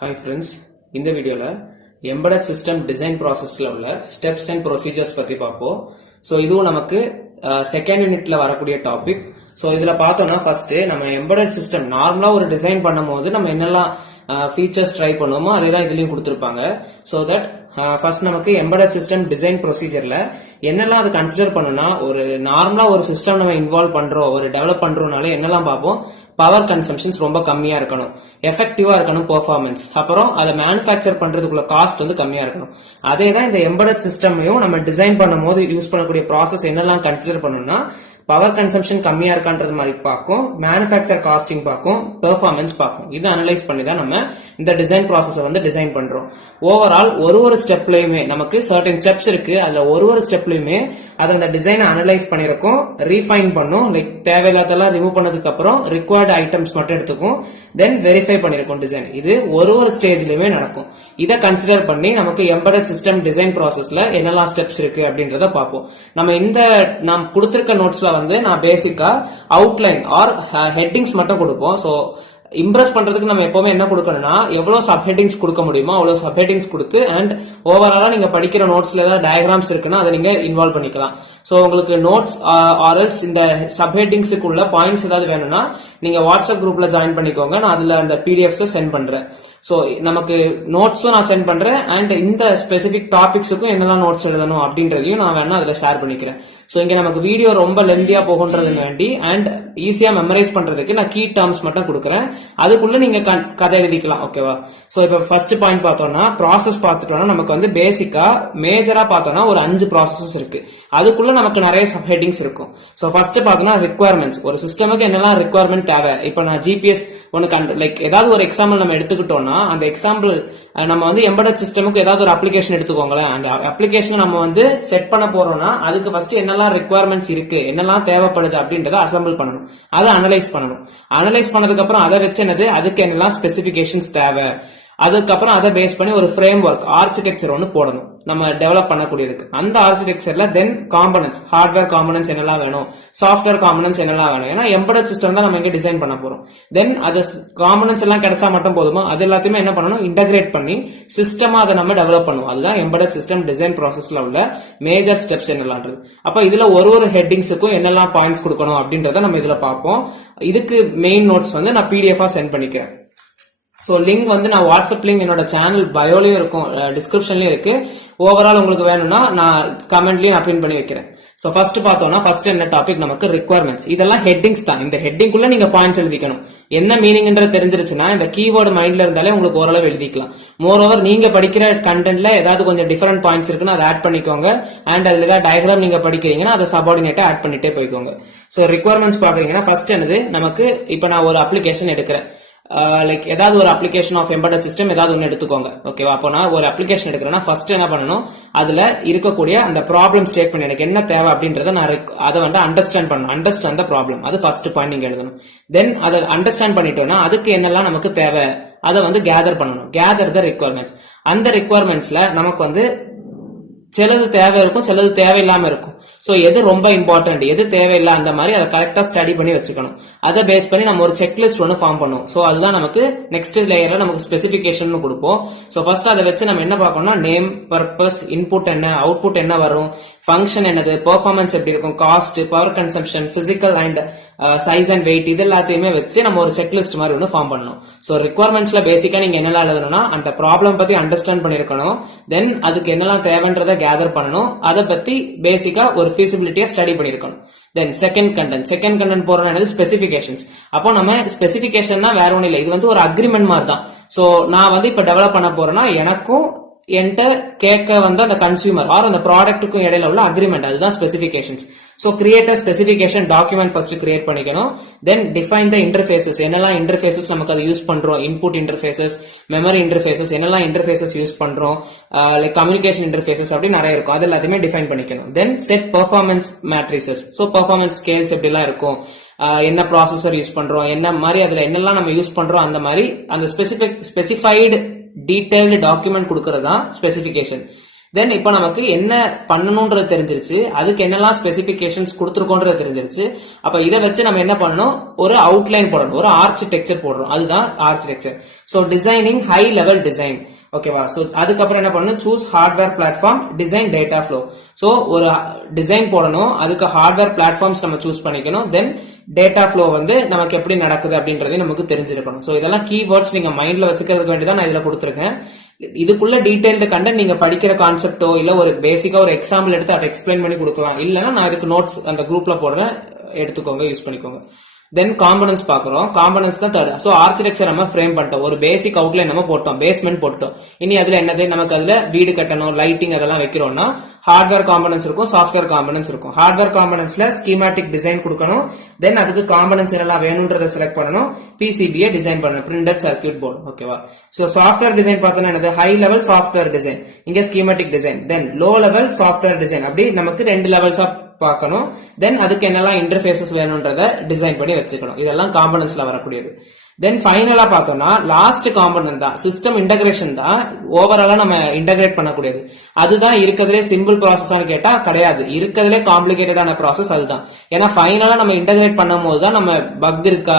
Hi friends, இந்த வீடியோல embedded system design processல உள்ள steps and procedures பத்தி பார்ப்போம். So இதுவும் நமக்கு செகண்ட் யூனிட்ல வரக்கூடிய டாபிக். ஸோ இதுல பார்த்தோம்னா ஃபர்ஸ்ட் நம்ம எம்பெடட் சிஸ்டம் நார்மலா ஒரு டிசைன் பண்ணும்போது நம்ம என்னெல்லாம் ஃபீச்சர்ஸ் ட்ரை பண்ணுவோமோ அதே தான் இதுலயும் கொடுத்துருப்பாங்க. ஸோ தட் ஃபர்ஸ்ட் நமக்கு எம்பெடட் சிஸ்டம் டிசைன் ப்ரொசீஜர்ல என்னெல்லாம் அது கன்சிடர் பண்ணணும்னா, ஒரு நார்மலா ஒரு சிஸ்டம் நம்ம இன்வால்வ் பண்றோம், ஒரு டெவலப் பண்றோம்னாலே என்னெல்லாம் பார்ப்போம், பவர் கன்சம்ஷன்ஸ் ரொம்ப கம்மியா இருக்கணும், எஃபெக்டிவா இருக்கணும் பெர்ஃபார்மன்ஸ், அப்புறம் அதை மேனுஃபேக்சர் பண்றதுக்குள்ள காஸ்ட் வந்து கம்மியா இருக்கணும். அதே தான் இந்த எம்பெடட் சிஸ்டமையும் நம்ம டிசைன் பண்ணும் போது யூஸ் பண்ணக்கூடிய ப்ராசஸ் என்னெல்லாம் கன்சிடர் பண்ணணும்னா, பவர் கன்சம்ஷன் கம்மியா இருக்கான்றது மாதிரி பார்க்கும், மேனுஃபேக்சர் காஸ்டிங் பார்க்கும், பெர்ஃபார்மன்ஸ் பார்க்கும். இதை அனலைஸ் பண்ணி தான் நம்ம இந்த டிசைன் ப்ராசஸை வந்து டிசைன் பண்றோம். ஓவரால் ஒரு ஸ்டெப்லயுமே நமக்கு சர்டன் ஸ்டெப்ஸ் இருக்கு, அதுல ஒரு ஸ்டெப்லயுமே அதை அந்த டிசைனை அனலைஸ் பண்ணிருக்கோம், ரீஃபைன் பண்ணும், லைக் தேவையில்லாதெல்லாம் ரிமூவ் பண்ணதுக்கு அப்புறம் ரிக்வயர்ட் ஐட்டம்ஸ் மட்டும் எடுத்துக்கும், தென் வெரிஃபை பண்ணிருக்கோம் டிசைன். இது ஒரு ஸ்டேஜ்லயுமே நடக்கும். இதை கன்சிடர் பண்ணி நமக்கு எம்பெடட் சிஸ்டம் டிசைன் ப்ராசஸ்ல என்னெல்லாம் ஸ்டெப்ஸ் இருக்கு அப்படின்றத பார்ப்போம். நாம் கொடுத்திருக்க நோட்ஸ்ல வந்து நான் பேசிக்கா அவுட்லைன் ஆர் ஹெட்டிங்ஸ் மட்டும் கொடுப்போம். சோ இம்ப்ரெஸ் பண்றதுக்கு நம்ம எப்பவுமே என்ன கொடுக்கணும்னா, எவ்வளவு சப் ஹெட்டிங்ஸ் கொடுக்க முடியுமோ அவ்வளவு சப் ஹெட்டிங்ஸ் கொடுத்து, அண்ட் ஓவராலா நீங்க படிக்கிற நோட்ஸ்ல ஏதாவது டயக்ராம்ஸ் இருக்குன்னா அதை நீங்க இன்வால்வ் பண்ணிக்கலாம். சோ உங்களுக்கு நோட்ஸ் ஆர்எல்ஸ் இந்த சப் ஹெட்டிங்ஸுக்கு உள்ள பாயிண்ட்ஸ் ஏதாவது வேணும்னா நீங்க வாட்ஸ்அப் குரூப்ல ஜாயின் பண்ணிக்கோங்க, நான் அதுல அந்த பிடிஎஃப்ஸ் சென்ட் பண்றேன். சோ நமக்கு நோட்ஸும் நான் சென்ட் பண்றேன், அண்ட் இந்த ஸ்பெசிபிக் டாபிக்ஸுக்கும் என்னெல்லாம் நோட்ஸ் எழுதணும் அப்படின்றதையும் நான் வேணா அதுல ஷேர் பண்ணிக்கிறேன். சோ இங்க நமக்கு வீடியோ ரொம்ப லெந்தியா போகுன்றது வேண்டி அண்ட் ஈஸியா மெமரைஸ் பண்றதுக்கு நான் கீ டேர்ம்ஸ் மட்டும் கொடுக்குறேன், அதுக்குள்ள நீங்க கதை எழுதிக்கலாம். ஓகேவா? சோ இப்ப ஃபர்ஸ்ட் பாயிண்ட் பார்த்தோம்னா, ப்ராசஸ் பார்த்துட்டோம்னா நமக்கு வந்து பேசிக்கா மேஜரா பார்த்தோம்னா ஒரு 5 ப்ராசஸ் இருக்கு, அதுக்குள்ள நமக்கு நிறைய சப் ஹெட்டிங்ஸ் இருக்கும். சோ ஃபர்ஸ்ட் பார்த்தோம்னா ரிக்வயர்மெண்ட்ஸ், ஒரு சிஸ்டமுக்கு என்னெல்லாம் ரிக்வயர்மெண்ட் தேவை. இப்ப நான் ஜிபிஎஸ் ஒன்னு லைக் ஏதாவது ஒரு எக்ஸாம்பிள் நம்ம எடுத்துக்கிட்டோம்னா, அந்த எக்ஸாம்பிள் நம்ம வந்து எம்பெடட் சிஸ்டமுக்கு ஏதாவது ஒரு அப்ளிகேஷன் எடுத்துக்கோங்களேன், அந்த அப்ளிகேஷன் நம்ம வந்து செட் பண்ண போறோம்னா அதுக்கு ஃபர்ஸ்ட் என்னெல்லாம் ரிக்வயர்மெண்ட்ஸ் இருக்கு, என்னெல்லாம் தேவைப்படுது அப்படின்றத அசம்பிள் பண்ணணும், அதை அனலைஸ் பண்ணணும். அனலைஸ் பண்ணதுக்கு அப்புறம் அதை வச்சு என்னது, அதுக்கு என்னெல்லாம் ஸ்பெசிபிகேஷன்ஸ் தேவை, அதுக்கப்புறம் அதை பேஸ் பண்ணி ஒரு ஃப்ரேம் ஒர்க் ஆர்கிடெக்சர் ஒன்று போடணும் நம்ம டெவலப் பண்ணக்கூடியதுக்கு. அந்த ஆர்கிடெக்சர்ல தென் காம்பனன்ட்ஸ், ஹார்ட்வேர் காம்பனன்ட்ஸ் என்னெல்லாம் வேணும், சாஃப்ட்வேர் காம்பனன்ட்ஸ் என்னெல்லாம் வேணும். ஏன்னா எம்பெடட் சிஸ்டம் தான் நம்ம இங்க டிசைன் பண்ண போறோம். தென் அது காம்பனன்ட்ஸ் எல்லாம் கிடைச்சா மட்டும் போதுமா, அது எல்லாத்தையுமே என்ன பண்ணணும், இன்டகிரேட் பண்ணி சிஸ்டமா அதை நம்ம டெவலப் பண்ணுவோம். அதுதான் எம்பெடட் சிஸ்டம் டிசைன் ப்ராசஸ்ல உள்ள மேஜர் ஸ்டெப்ஸ் என்னெல்லாம். அப்ப இதுல ஒரு ஹெட்டிங்ஸுக்கும் என்னெல்லாம் பாயிண்ட்ஸ் கொடுக்கணும் அப்படின்றத நம்ம இதுல பார்ப்போம். இதுக்கு மெயின் நோட்ஸ் வந்து நான் பிடிஎஃபா சென்ட் பண்ணிக்கிறேன். சோ லிங்க் வந்து நான் வாட்ஸ்அப் லிங்க் என்னோட சேனல் பயோலயும் இருக்கும், டிஸ்கிரிப்ஷன்லயும் இருக்கு. ஓவரால் உங்களுக்கு வேணும்னா நான் கமெண்ட்லயும் அப்பின் பண்ணி வைக்கிறேன். சோ ஃபர்ஸ்ட் பார்த்தோம்னா, ஃபர்ஸ்ட் என்ன டாபிக் நமக்கு ரிக்வயர்மெண்ட்ஸ். இதெல்லாம் ஹெட்டிங்ஸ் தான். இந்த ஹெட்டிங்குள்ள நீங்க பாயிண்ட்ஸ் எழுதிக்கணும். என்ன மீனிங்ன்றது தெரிஞ்சிருச்சுன்னா இந்த கீவேர்டு மைண்ட்ல இருந்தாலே உங்களுக்கு ஓரளவு எழுதிக்கலாம். மோர் ஓவர் நீங்க படிக்கிற கண்டென்ட்ல ஏதாவது கொஞ்சம் டிஃபரெண்ட் பாயிண்ட்ஸ் இருக்குன்னா அதை ஆட் பண்ணிக்கோங்க, அண்ட் அதுல ஏதாவது டயக்ராம் நீங்க படிக்கிறீங்கன்னா அதை சபார்டினேட்டா ஆட் பண்ணிட்டே போய்க்கோங்க. சோ ரிக்வயர்மெண்ட்ஸ் பாக்குறீங்கன்னா ஃபர்ஸ்ட் என்னது, நமக்கு இப்ப நான் ஒரு அப்ளிகேஷன் எடுக்கிறேன், லைக் ஏதாவது ஒரு அப்ளிகேஷன் ஆஃப் எம்பெடட் சிஸ்டம் ஏதாவது ஒன்று எடுத்துக்கோங்க. ஓகேவா? அப்போ நான் ஒரு அப்ளிகேஷன் எடுக்கிறேன்னா ஃபர்ஸ்ட் என்ன பண்ணணும், அதுல இருக்கக்கூடிய அந்த ப்ராப்ளம் ஸ்டேட்மெண்ட் எனக்கு என்ன தேவை அப்படின்றத நான் அதை வந்து அண்டர்ஸ்டாண்ட் பண்ணணும். அண்டர்ஸ்டாண்ட் த ப்ராப்ளம், அது ஃபர்ஸ்ட் பாயிண்ட் நீங்க எழுதணும். தென் அதை அண்டர்ஸ்டாண்ட் பண்ணிட்டோம்னா அதுக்கு என்னெல்லாம் நமக்கு தேவை அதை வந்து கேதர் பண்ணணும். கேதர் த ரிக்வயர்மெண்ட்ஸ். அந்த ரிக்வயர்மெண்ட்ஸ்ல நமக்கு வந்து சிலது தேவை இருக்கும், சிலது தேவையில்லாம இருக்கும். சோ எது ரொம்ப இம்பார்ட்டன்ட், எது தேவையில்லை, அந்த மாதிரி அதை கரெக்டா ஸ்டடி பண்ணி வச்சுக்கணும். அதை பேஸ் பண்ணி நம்ம ஒரு செக்லிஸ்ட் ஒன்று ஃபார்ம் பண்ணுவோம். சோ அதுதான் நமக்கு நெக்ஸ்ட் லேயர்ல நமக்கு ஸ்பெசிபிகேஷன் கொடுப்போம். சோ ஃபர்ஸ்ட் அதை வச்சு நம்ம என்ன பார்க்கணும்னா, நேம், பர்பஸ், இன்புட் என்ன, அவுட்புட் என்ன வரும், ஃபங்க்ஷன் என்னது, பெர்ஃபார்மன்ஸ் எப்படி இருக்கும், cost, power consumption, physical and size and weight, இது எல்லாத்தையுமே வச்சு நம்ம ஒரு செக்லிஸ்ட் மாதிரி ஒன்று ஃபார்ம் பண்ணணும். சோ ரிக்வயர்மெண்ட்ஸ்ல பேசிக்கா நீங்க என்னெல்லாம் எழுதணும்னா, அந்த ப்ராப்ளம் பத்தி அண்டர்ஸ்டாண்ட் பண்ணிருக்கணும், தென் அதுக்கு என்னெல்லாம் தேவைன்றதை கேதர் பண்ணணும், அதை பத்தி பேசிக்கா ஒரு feasibility ஸ்டடி பண்ணிருக்கணும். தென் செகண்ட் கண்டென்ட் போறது ஸ்பெசிபிகேஷன்ஸ். அப்போ நம்ம ஸ்பெசிபிகேஷன் தான் வேற ஒன்றும் இல்லை, இது வந்து ஒரு அக்ரிமெண்ட் மாதிரி தான். சோ நான் வந்து இப்ப டெவலப் பண்ண போறேன்னா எனக்கும் என்கிட்ட கேட்க வந்து அந்த கன்சியூமர் ஆர் அந்த ப்ராடக்ட்டுக்கும் இடையில உள்ள அக்ரிமெண்ட், அதுதான் specifications. So create specification document first create பண்ணிக்கணும். தென் டிஃபைன் த இன்டர்ஃபேசஸ், என்னெல்லாம் இன்டர்ஃபேசஸ் நமக்கு அதை யூஸ் பண்றோம், இன்புட் இன்டர்ஃபேசஸ், மெமரி இன்டர்ஃபேசஸ், என்னெல்லாம் இன்டர்ஃபேசஸ் யூஸ் பண்றோம், லைக் கம்யூனிகேஷன் இன்டர்ஃபேசஸ் அப்படி நிறைய இருக்கும், அது எல்லாத்தையுமே டிஃபைன் பண்ணிக்கணும். Then set performance metrics. So performance scales எப்படிலாம் இருக்கும், என்ன ப்ராசஸர் யூஸ் பண்றோம், என்ன மாதிரி அதுல என்னெல்லாம் நம்ம யூஸ் பண்றோம், அந்த மாதிரி அந்த ஸ்பெசிஃபைடு டீடைல்டு டாக்குமெண்ட் கொடுக்கறது தான் ஸ்பெசிபிகேஷன். தென் இப்போ நமக்கு என்ன பண்ணணும்ன்றது தெரிஞ்சிருச்சு, அதுக்கு என்னெல்லாம் ஸ்பெசிபிகேஷன்ஸ் கொடுத்துருக்கோன்றது தெரிஞ்சிருச்சு. அப்ப இதை வச்சு நம்ம என்ன பண்ணணும், ஒரு அவுட்லைன் போடணும், ஒரு ஆர்கிடெக்சர் போடுறோம், அதுதான் architecture. So designing high level design, ஓகேவா. ஸோ அதுக்கப்புறம் என்ன பண்ணணும், choose hardware platform, design data flow. So ஒரு டிசைன் போடணும், அதுக்கு ஹார்ட்வேர் பிளாட்ஃபார்ம்ஸ் நம்ம சூஸ் பண்ணிக்கணும். தென் டேட்டா ஃப்ளோ வந்து நமக்கு எப்படி நடக்குது அப்படின்றதே நமக்கு தெரிஞ்சிருக்கணும். ஸோ இதெல்லாம் கீவேர்ட்ஸ் நீங்க மைண்ட்ல வச்சுக்கிறதுக்கு வேண்டியதான் நான் இதுல கொடுத்துருக்கேன். இதுக்குள்ள டீடைல்டு கண்டென்ட் நீங்க படிக்கிற கான்செப்டோ இல்ல ஒரு பேசிக்கா ஒரு எக்ஸாம்பிள் எடுத்து அதை எக்ஸ்பிளைன் பண்ணி கொடுக்கலாம். இல்லைன்னா நான் இதுக்கு நோட்ஸ் அந்த குரூப்ல போடுறேன், எடுத்துக்கோங்க, யூஸ் பண்ணிக்கோங்க. தென் காம்பனன்ஸ் பாக்குறோம். காம்பனன்ஸ் தான் தேர்ட். சோ ஆர்கிடெக்சர் நம்ம ஃப்ரேம் பண்ணிட்டோம், ஒரு பேசிக் அவுட்லைன் நம்ம போட்டோம், பேஸ்மெண்ட் போட்டோம். இனி அதுல என்னது, நமக்கு அதுல வீடு கட்டணும், லைட்டிங் அதெல்லாம் வைக்கிறோம்னா ஹார்ட்வேர் காம்பனன்ஸ் இருக்கும், சாஃப்ட்வேர் காம்பனன்ஸ் இருக்கும். ஹார்ட்வேர் காம்பனன்ஸ்ல ஸ்கீமாட்டிக் டிசைன் கொடுக்கணும். தென் அதுக்கு காம்பனன்ஸ் என்னெல்லாம் வேணும்ன்றதை செலக்ட் பண்ணணும், பிசிபியை டிசைன் பண்ணணும், பிரிண்டட் சர்க்யூட் போர்டு, ஓகேவா. சோ சாஃப்ட்வேர் டிசைன் பார்த்தோன்னா என்னது, ஹை லெவல் சாஃப்ட்வேர் டிசைன், இங்க ஸ்கீமாட்டிக் டிசைன். தென் லோ லெவல் சாஃப்ட்வேர் டிசைன், அப்படி நமக்கு 2 லெவல்ஸா பார்க்கணும். தென் அதுக்கு என்னெல்லாம் இன்டர்ஃபேசஸ் வேணும்ன்றத டிசைன் பண்ணி வச்சுக்கணும். இதெல்லாம் காம்பனன்ட்ஸ்ல வரக்கூடியது. தென் ஃபைனலா பார்த்தோம்னா லாஸ்ட் காம்பனன்ட் தான் சிஸ்டம் இன்டகிரேஷன் தான் ஓவராலா நம்ம இன்டகிரேட் பண்ணக்கூடியது. அதுதான் இருக்கிறதுலே சிம்பிள் ப்ராசஸ் கேட்டா கிடையாது, இருக்கிறதுலே காம்ப்ளிகேட்டடான ப்ராசஸ் அதுதான். ஏன்னா ஃபைனலா நம்ம இன்டகிரேட் பண்ணும் போது தான் நம்ம பக் இருக்கா,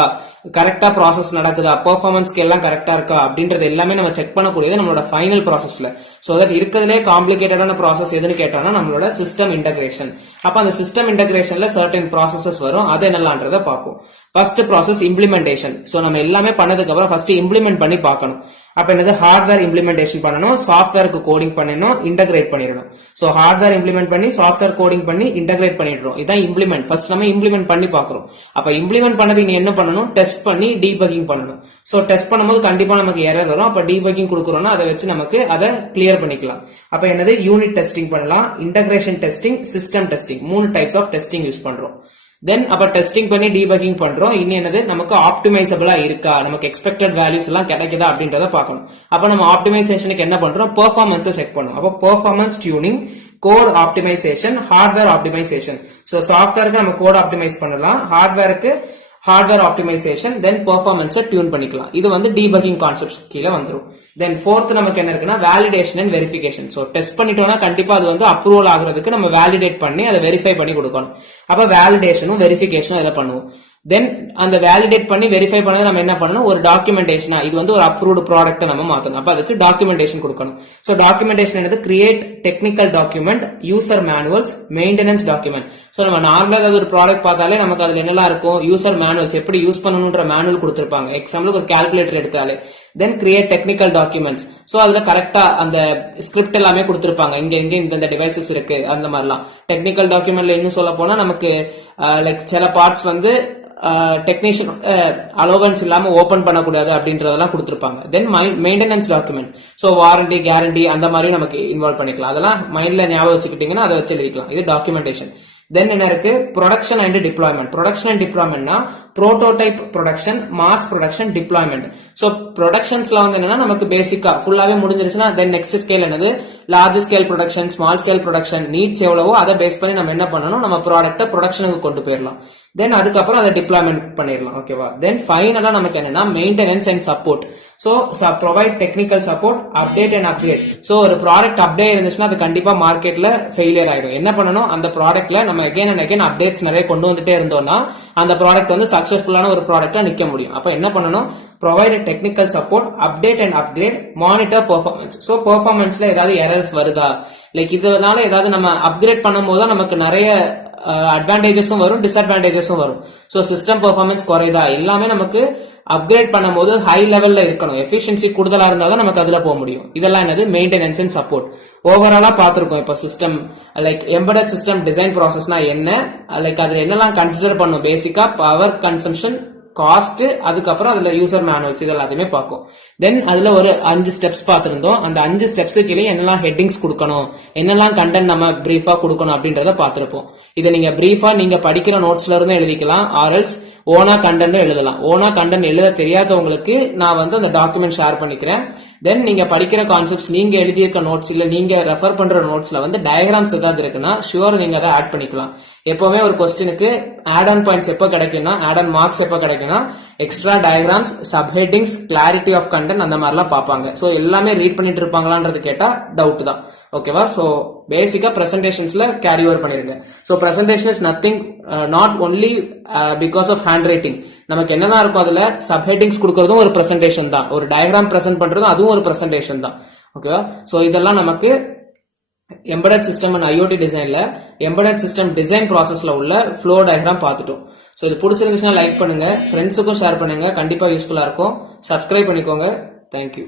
கரெக்டா ப்ராசஸ் நடக்குதா, பெர்ஃபார்மன்ஸ்க்கு எல்லாம் கரெக்டா இருக்கா அப்படின்றது எல்லாமே நம்ம செக் பண்ணக்கூடியது நம்மளோட ஃபைனல் ப்ராசஸ்ல. சோ தட் இருக்கிறதுலே காம்ப்ளிகேட்டடான ப்ராசஸ் எதுன்னு கேட்டோம்னா நம்மளோட சிஸ்டம் இன்டகிரேஷன். அப்ப அந்த சிஸ்டம் இன்டகிரேஷன்ல சர்டன் ப்ராசஸஸ் வரும், அது என்னலான்றத பார்ப்போம். First process implementation. சோ நம்ம எல்லாமே பண்ணதுக்கு அப்புறம் ஃபர்ஸ்ட் இம்ப்ளிமெண்ட் பண்ணி பார்க்கணும். அப்ப என்னது, ஹார்ட்வேர் இம்ப்ளிமெண்டேஷன் பண்ணணும், சாஃப்ட்வேருக்கு கோடிங் பண்ணணும், இன்டகிரேட் பண்ணிடணும். சோ ஹார்ட்வேர் இம்ப்ளிமெண்ட் பண்ணி சாஃப்ட்வேர் கோடிங் பண்ணி இன்டகிரேட் பண்ணிடுறோம். இதான் இம்ப்ளிமெண்ட். ஃபர்ஸ்ட் நம்ம இம்ப்ளிமெண்ட் பண்ணி பார்க்கறோம். அப்ப இம்ப்ளிமெண்ட் பண்ணது நீ என்ன பண்ணணும், டெஸ்ட் பண்ணி டீபக்கிங் பண்ணணும். சோ டெஸ்ட் பண்ணும்போது கண்டிப்பா நமக்கு எரர் வரும். அப்ப டீபக்கிங் கொடுக்குறோம்னா அதை வச்சு நமக்கு அதை கிளியர் பண்ணிக்கலாம். அப்ப என்னது, யூனிட் டெஸ்டிங் பண்ணலாம், integration testing, system testing, 3 types of testing use பண்றோம். தென் அப்ப டெஸ்டிங் பண்ணி டீபக்கிங் பண்றோம். இனி என்னது, நமக்கு ஆப்டிமைசபிளா இருக்கா, நமக்கு எக்ஸ்பெக்டட் வேல்யூஸ் எல்லாம் கிடைக்குதா அப்படின்றத பார்க்கணும். அப்ப நம்ம ஆப்டிமைசேஷனுக்கு என்ன பண்றோம், பெர்ஃபார்மன்ஸ் செக் பண்ணும். அப்ப performance tuning, code optimisation, hardware optimisation. So சாஃப்ட்வேருக்கு நம்ம கோட் ஆப்டிமைஸ் பண்ணலாம், ஹார்ட்வேருக்கு ஹார்ட்வேர் ஆப்டிமைசேஷன், தென் பெர்ஃபார்மன்ஸை டியூன் பண்ணிக்கலாம். இது வந்து டீபக்கிங் கான்செப்ட்ஸ் கீழே வந்துடும். தென் ஃபோர்த் நமக்கு என்ன இருக்குன்னா, validation and verification. So test பண்ணிட்டோம்னா கண்டிப்பா அது வந்து அப்ரூவல் ஆகுறதுக்கு நம்ம வேலிடேட் பண்ணி அதை வெரிஃபை பண்ணி கொடுக்கணும். அப்ப வேலிடேஷனும் வெரிஃபிகேஷனும் இதை பண்ணுவோம். தென் அந்த வேலிடேட் பண்ணி வெரிஃபை பண்ணது நம்ம என்ன பண்ணணும், ஒரு டாக்குமெண்டேஷனா, இது வந்து ஒரு அப்ரூவ்டு ப்ராடக்ட் நம்ம மாத்தணும். அப்ப அதுக்கு டாக்குமெண்டேஷன் கொடுக்கணும். சோ டாக்குமெண்டேஷன் என்னது, create technical document, user manuals, maintenance document. So நம்ம நார்மலா ஏதாவது ஒரு ப்ராடக்ட் பார்த்தாலே நமக்கு அதுல என்னெல்லாம் இருக்கும், யூசர் மேனுவல்ஸ், எப்படி யூஸ் பண்ணணும்ன்ற மேனுவல் கொடுத்திருப்பாங்க. எக்ஸாம்பிளுக்கு ஒரு கால்குலேட்டர் எடுத்தாலே. தென் கிரியேட் டெக்னிக்கல் டாக்குமெண்ட்ஸ். சோ அதுல கரெக்டா அந்த ஸ்கிரிப்ட் எல்லாமே கொடுத்திருப்பாங்க, இங்க இங்க இந்த டிவைசஸ் இருக்கு, அந்த மாதிரிலாம். டெக்னிக்கல் டாக்குமெண்ட்ல இன்னும் சொல்ல போனா நமக்கு லைக் சில பார்ட்ஸ் வந்து டெக்னீஷியன் அலோவன்ஸ் இல்லாம ஓபன் பண்ணக்கூடாது அப்படின்றதெல்லாம் கொடுத்திருப்பாங்க. Then maintenance document. So warranty, guarantee அந்த மாதிரி நமக்கு இன்வால்வ் பண்ணிக்கலாம். அதெல்லாம் மைண்ட்ல ஞாபகம் வச்சுக்கிட்டீங்கன்னா அதை வச்சு எழுதிக்கலாம். இது டாக்குமெண்டேஷன். தென் என்ன இருக்கு, production and deployment. Production and டிப்ளாய்மெண்ட்னா prototype production, mass production, deployment. So ப்ரொடக்ஷன்ஸ்ல வந்து என்னன்னா நமக்கு பேசிக்கா ஃபுல்லாவே முடிஞ்சிருச்சுன்னா தென் நெக்ஸ்ட் ஸ்கேல் என்னது, large scale production, small scale production, needs எவ்வளவோ அதை பேஸ் பண்ணி நம்ம என்ன பண்ணணும், நம்ம ப்ராடக்ட்டை ப்ரொடக்ஷனுக்கு கொண்டு போயிடலாம். தென் அதுக்கப்புறம் அதை டிப்ளாய்மெண்ட் பண்ணிடலாம், ஓகேவா. தென் ஃபைனலா நமக்கு என்னன்னா maintenance and support. So provide technical support, update and upgrade. So ஒரு ப்ராடக்ட் அப்டேட் இருந்துச்சுன்னா அது கண்டிப்பா மார்க்கெட்ல ஃபெயிலியர் ஆயிடும். என்ன பண்ணணும், அந்த ப்ராடக்ட்ல நம்ம அகைன் அண்ட் அகைன் அப்டேட்ஸ் நிறைய கொண்டு வந்துட்டே இருந்தோம்னா அந்த ப்ராடக்ட் வந்து சக்சஸ்ஃபுல்லான ஒரு ப்ராடக்ட்டா நிக்க முடியும். அப்ப என்ன பண்ணணும், provide technical support, update and upgrade, monitor performance. So பெர்ஃபார்மன்ஸ்ல ஏதாவது எரர்ஸ் வருதா, லைக் இதனால ஏதாவது நம்ம அப்கிரேட் பண்ணும்போது நமக்கு நிறைய அட்வான்டேஜஸும் வரும், டிஸ்அட்வான்டேஜஸும் வரும். சோ சிஸ்டம் பெர்ஃபார்மன்ஸ் குறையுதா, எல்லாமே நமக்கு அப்கிரேட் பண்ணும்போது ஹை லெவல்ல இருக்கணும், எஃபிஷியன்சி கூடுதலா இருந்தா தான் நமக்கு அதுல போக முடியும். இதெல்லாம் என்னது, மெயின்டெனன்ஸ் அண்ட் சப்போர்ட். ஓவராலா பாத்துருக்கோம். இப்ப system like embedded system design ப்ராசஸ்னா என்ன, லைக் அதுல என்னெல்லாம் கன்சிடர் பண்ணும், பேசிக்கா பவர் கன்சம்ஷன், காஸ்ட், அதுக்கப்புறம் அதுல யூசர் மேனுவல்ஸ், இது எல்லாத்தையுமே பார்க்கும். தென் அதுல ஒரு 5 ஸ்டெப்ஸ் பார்த்திருந்தோம். அந்த 5 ஸ்டெப்ஸ் கீழே என்னெல்லாம் ஹெட்டிங்ஸ் கொடுக்கணும், என்னெல்லாம் கண்டென்ட் நம்ம பிரீஃபா கொடுக்கணும் அப்படின்றத பார்த்திருப்போம். இதை நீங்க பிரீஃபா நீங்க படிக்கிற நோட்ஸ்ல இருந்து எழுதிக்கலாம், ஆர்எல்ஸ் ஓனா கண்டென்ட் எழுதலாம். ஓனா கண்டென்ட் எழுத தெரியாதவங்களுக்கு நான் வந்து அந்த டாக்குமெண்ட் ஷேர் பண்ணிக்கிறேன். தென் நீங்க படிக்கிற கான்செப்ட்ஸ், நீங்க எழுதியிருக்க நோட்ஸ் இல்ல நீங்க ரெஃபர் பண்ற நோட்ஸ்ல வந்து டயக்ராம்ஸ் ஏதாவது இருக்குன்னா ஷுவர் நீங்க அதை ஆட் பண்ணிக்கலாம். எப்பவுமே ஒரு கொஸ்டினுக்கு ஆட் ஆன் பாயிண்ட்ஸ் எப்போ கிடைக்கும்னா, ஆட் ஆன் மார்க்ஸ் எப்போ கிடைக்கும்னா extra diagrams, subheadings, clarity of content அந்த மாதிரிலாம் பார்ப்பாங்க. ஸோ எல்லாமே ரீட் பண்ணிட்டு இருப்பாங்களான்றது கேட்டா டவுட் தான். ஓகேவா? ஸோ பேசிக்கா பிரசன்டேஷன்ஸ்ல கேரி ஓவர் பண்ணிருங்க. So presentation is nothing, not only because of hand writing. நமக்கு என்னதான் இருக்கும் அதுல சப்ஹெட்டிங்ஸ் கொடுக்கறதும் ஒரு பிரசன்டேஷன் தான், ஒரு டயக்ராம் பிரசன்ட் பண்றதும் அதுவும் ஒரு பிரசன்டேஷன் தான். ஓகேவா? ஸோ இதெல்லாம் நமக்கு எம்பெடட் சிஸ்டம் அண்ட் ஐஓடி டிசைன்ல எம்பெடட் சிஸ்டம் டிசைன் ப்ராசஸ்ல உள்ள ஃப்ளோ டயக்ராம் பார்த்துட்டோம். ஸோ இது பிடிச்சிருந்துச்சுன்னா லைக் பண்ணுங்க, ஃப்ரெண்ட்ஸுக்கும் ஷேர் பண்ணுங்க, கண்டிப்பா யூஸ்ஃபுல்லா இருக்கும். சப்ஸ்கிரைப் பண்ணிக்கோங்க. தேங்க்யூ.